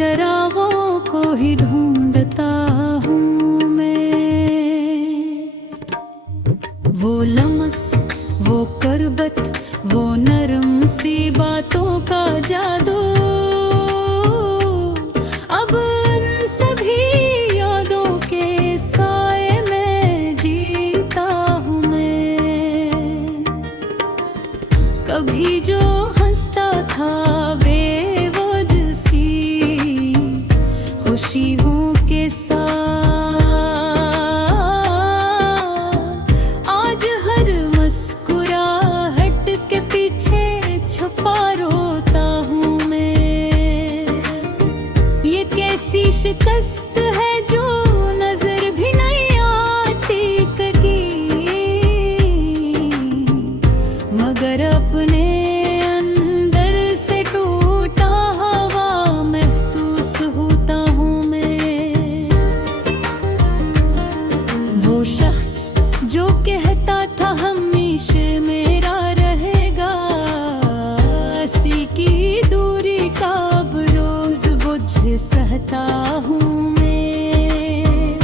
चरागों को ही ढूंढता हूँ मैं। वो लमस, वो करबत, वो नरम सी बातों का जादू, अब उन सभी यादों के साए में जीता हूँ मैं। कभी जो हंसता था बेवजह सी खुशियों के साथ, आज हर मुस्कुराहट के पीछे छुपा रोता हूँ मैं। ये कैसी शिकस्त है जो नजर भी नहीं आती कभी, मगर अपने अंदर से टूटा हवा महसूस होता हूँ मैं। वो शख्स जो कहता था हमेशा मेरा रहेगा, ऐसी की दूरी का अब रोज बुझ सहता हूँ मैं।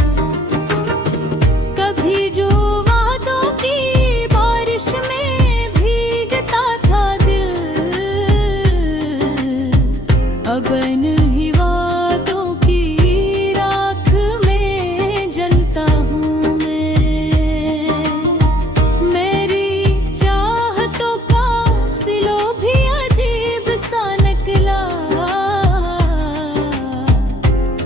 कभी जो वादों की बारिश में भीगता था दिल, अब इन्हीं वादों की राख में जलता हूँ मैं। मेरी चाहतों का सिलो भी अजीब सा निकला,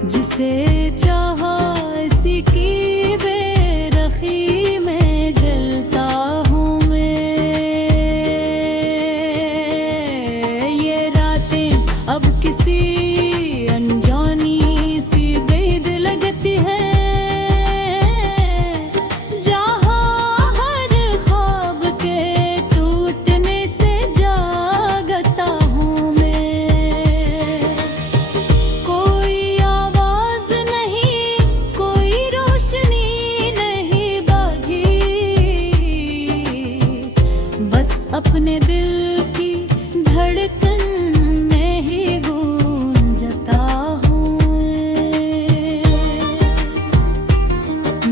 जिसे चाहा इसी की बेरखी में जलता हूँ मैं। ये रातें अब किसी अनजानी सी बेद लगती है, जहाँ हर ख्वाब के टूटने से जागता हूँ मैं। कोई आवाज नहीं, कोई रोशनी नहीं बागी, बस अपने दिल की धड़कन में ही गूंजता हूँ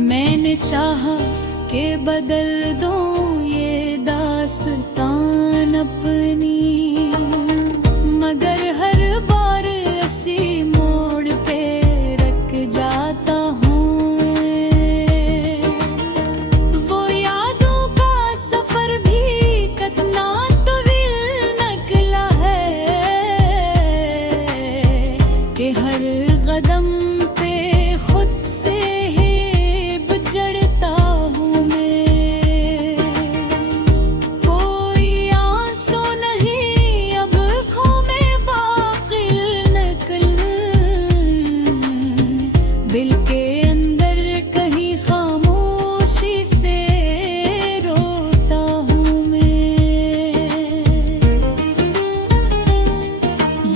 मैंने चाहा के बदल दूं ये दास्तान अपनी, मगर हर बार इसी मोड़ पे रख जाता हूँ मैं। वो यादों का सफर भी कितना तवील निकला है कि हर कदम पे खुद से ही बिछड़ता हूँ मैं। कोई आंसू नहीं अब घूमे बाकी निकल, दिल के अंदर कहीं खामोशी से रोता हूँ मैं।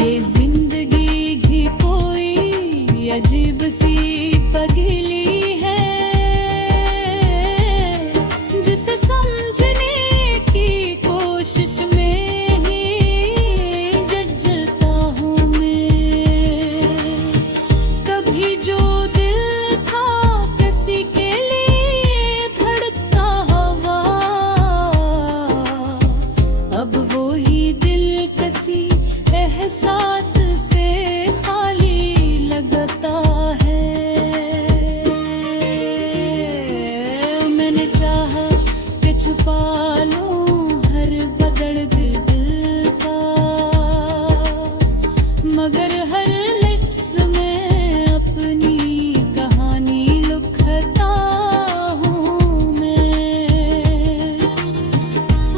ये जिंदगी की कोई अजीब सी पगली है, जिसे समझने की कोशिश में ही जलता हूँ मैं। कभी जो दिल था किसी के लिए धड़कता हवा, अब वो ही दिल किसी एहसास से खाली लगता है। मैंने चाहा कि छुपा लूं हर बदड़ दिल का, मगर हर लिप्स में अपनी कहानी लिखता हूँ मैं।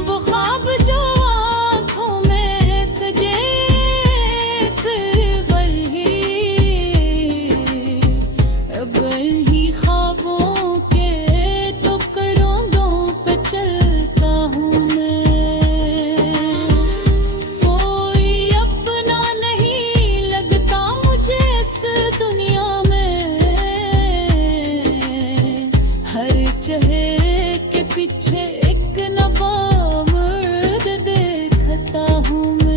वो ख्वाब जो आँखों में सजे थे वही, अब इन्हीं ख्वाबों के टुकड़ों पे चलता हूँ मैं। कोई अपना नहीं लगता मुझे इस दुनिया में, हर चेहरे के पीछे एक नवा मर्द देखता हूँ मैं।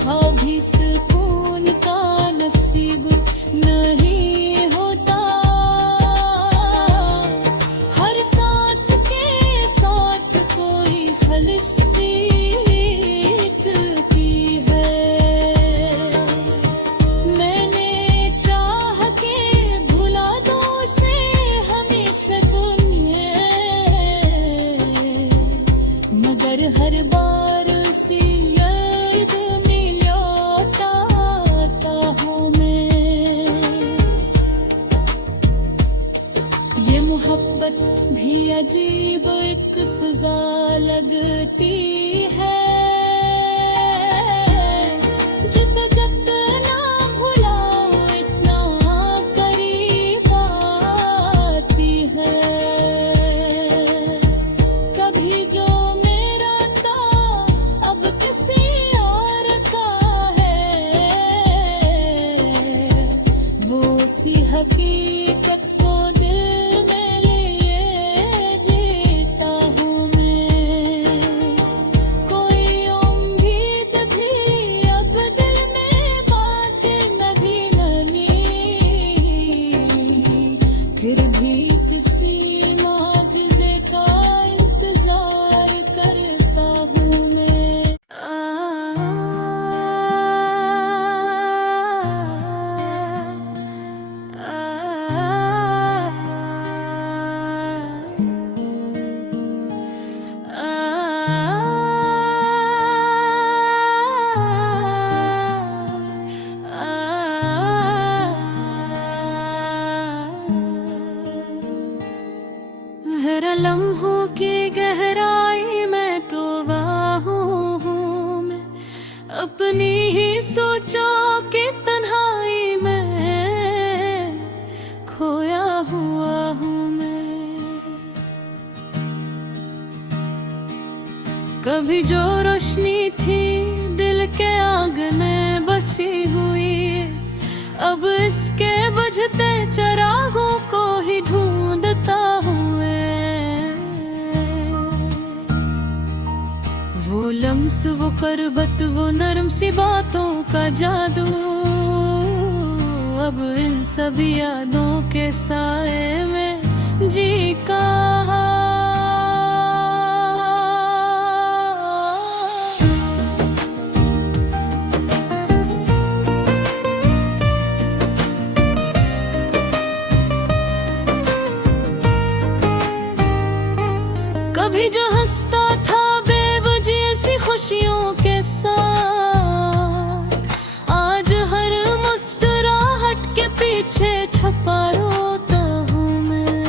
वहाँ भी सुकून का नसीब नहीं होता। हर सांस के साथ कोई खलिश हर बार उसी याद में लौटाता हूँ मैं। ये मोहब्बत भी अजीब एक सजा लगती है, जिसे जितना भुलाओ इतना करीब आती है। कभी जो हकीकत को दिल में लिए जीता हूँ मैं। कोई उम्मीद भी अब दिल में बाकी नहीं नमी, फिर भी किसी मौजज़े का इंतजार करता हूँ मैं। ज़रा लम्हों की गहराई में डूबा हूँ मैं, अपनी ही सोचों की तन्हाई में खोया हुआ हूँ मैं। कभी जो रोशनी थी दिल के आग में बसी हुई, अब इसके बुझते चिरागों को ही ढूंढता हूँ। वो लम्स, वो करबत, वो नरम सी बातों का जादू, अब इन सभी यादों के साए में जी का। कभी जो हंसता था खुशियों के साथ, आज हर मुस्कुराहट के पीछे छुपा रोता हूँ मैं।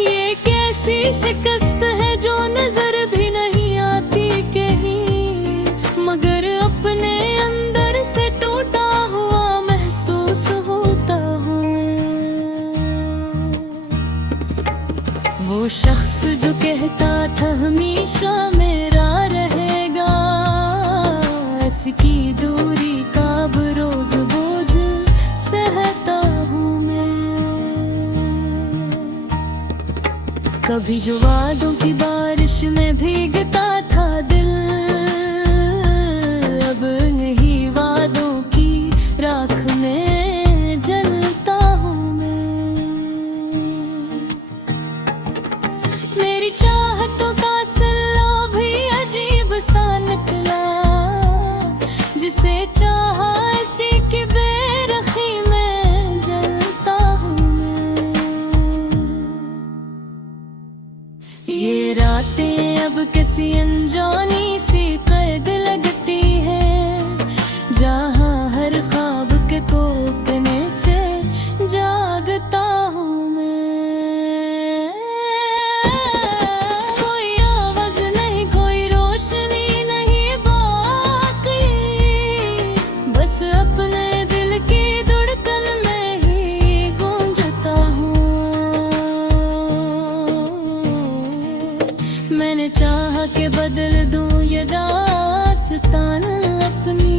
ये कैसी शिकस्त है जो नजर भी नहीं आती कहीं, मगर अपने अंदर से टूटा हुआ महसूस होता हूँ मैं। वो शख्स जो कहता था हमेशा मेरा रहेगा, इसकी दूरी का रोज बोझ सहता हूँ मैं। कभी जो वादों की बारिश में भीगता था दिल, अब इन्हीं वादों की राख में जलता हूँ मैं। मेरी चाहतों का सिला भी अजीब सा निकला, जिसे चाहा इसी की बेरखी में जलता हूँ मैं। ये रातें अब किसी अनजानी सी कैद लगती है, जहाँ हर ख्वाब के कोकने से जागता हूँ मैं। कोई आवाज नहीं, कोई रोशनी नहीं बाकी, बस अपने दिल की धड़कन में ही गूंजता हूँ। मैंने चाहा कि बदल दूं ये दास्तान अपनी,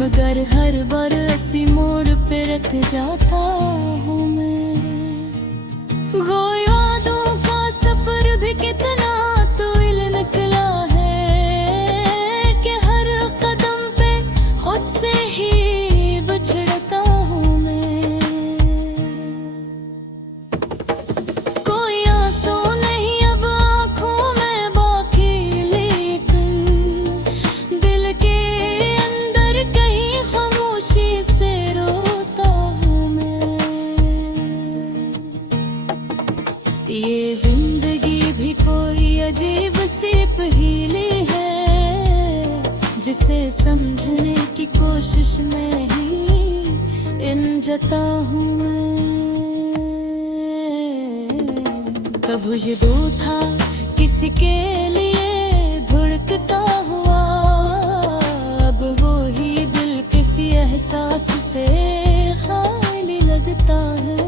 मगर हर बार इसी मोड़ पे रख जाता हूँ मैं। गोई वादों का सफर भी कितना तवील निकला है, अजीब सी पहेली है, जिसे समझने की कोशिश में ही इन जता हूँ मैं। कब ये दो था किसी के लिए धुड़कता हुआ, अब वो ही दिल किसी एहसास से खाली लगता है।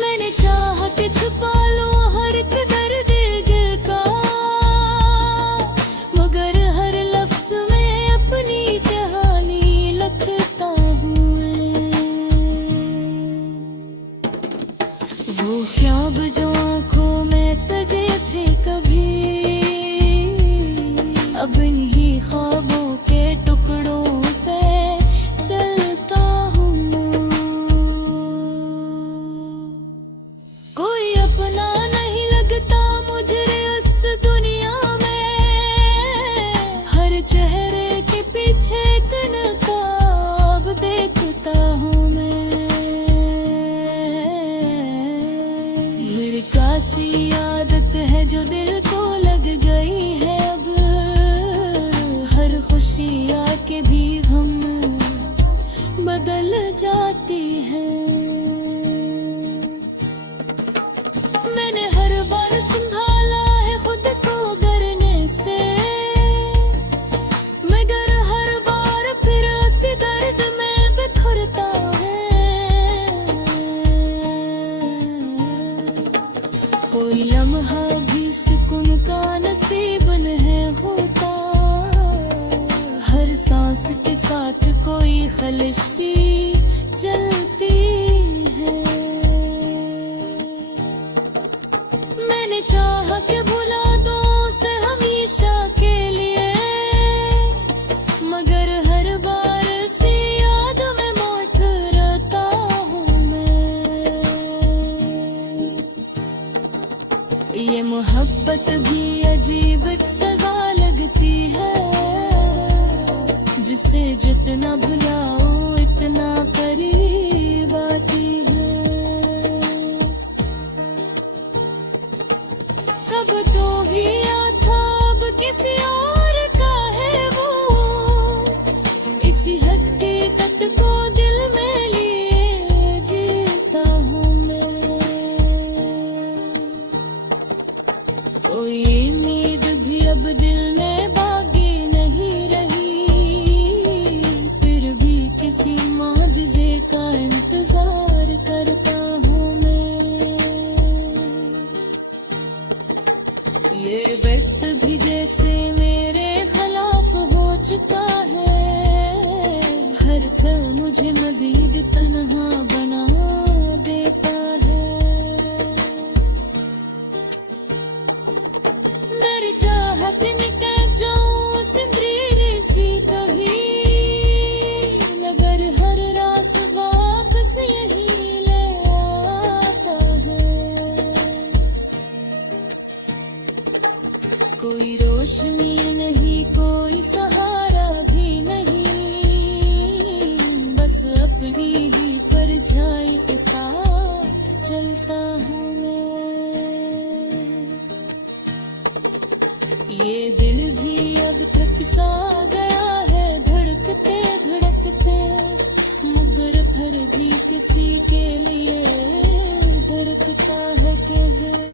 मैंने चाहा कि छुपा लूं हर एक दर्द दिल का, मगर हर लफ्ज में अपनी कहानी लिखता हूँ मैं। वो ख्वाब जो आँखों में सजे थे कभी, अब इन्हीं ख्वाबों के टुकड़ों पे चलता हूँ। कोई अपना नहीं लगता मुझे इस दुनिया में, हर चेहरे के पीछे एक नकाब देखता हूँ मैं। मेरी कासी आदत है जो दिल को लग गई है, अब हर खुशी आके भी गम बदल जाती है। मैंने हर बार संभाला है खुद को डरने से, मगर हर बार फिर उसी दर्द में बिखरता है। कोई लम्हा भी सुकून का नसीब नहीं होता, हर सांस के साथ कोई खलिश सी चलती है। मैंने चाहा कि भुला दो उसे हमेशा के लिए, मगर हर बार से याद में मौत रहता हूँ मैं। ये मोहब्बत भी अजीब एक सजा लगती है, जिसे जितना भुलाओ इतना करीब आती है। कब तो भी था अब किसी और का है वो, इसी हकीकत को दिल में लिए जीता हूँ मैं। कोई उम्मीद भी अब दिल में बाकी नहीं रही, फिर भी किसी मौजज़े का इंतजार करता हूँ मैं। ये वक्त भी जैसे मेरे खिलाफ हो चुका है, हर पल मुझे मजीद तन्हा बना देता है। मेरी चाहत निकल जाऊं सिंदूर सी कभी, मगर हर रास वापस यही ले आता है। कोई रोशनी नहीं कोई सहारा भी नहीं, बस अपनी ही परछाई के साथ चलता हूँ मैं। ये दिल भी अब थक सा गया है धड़कते धड़कते, मगर फिर भी किसी के लिए धड़कता है।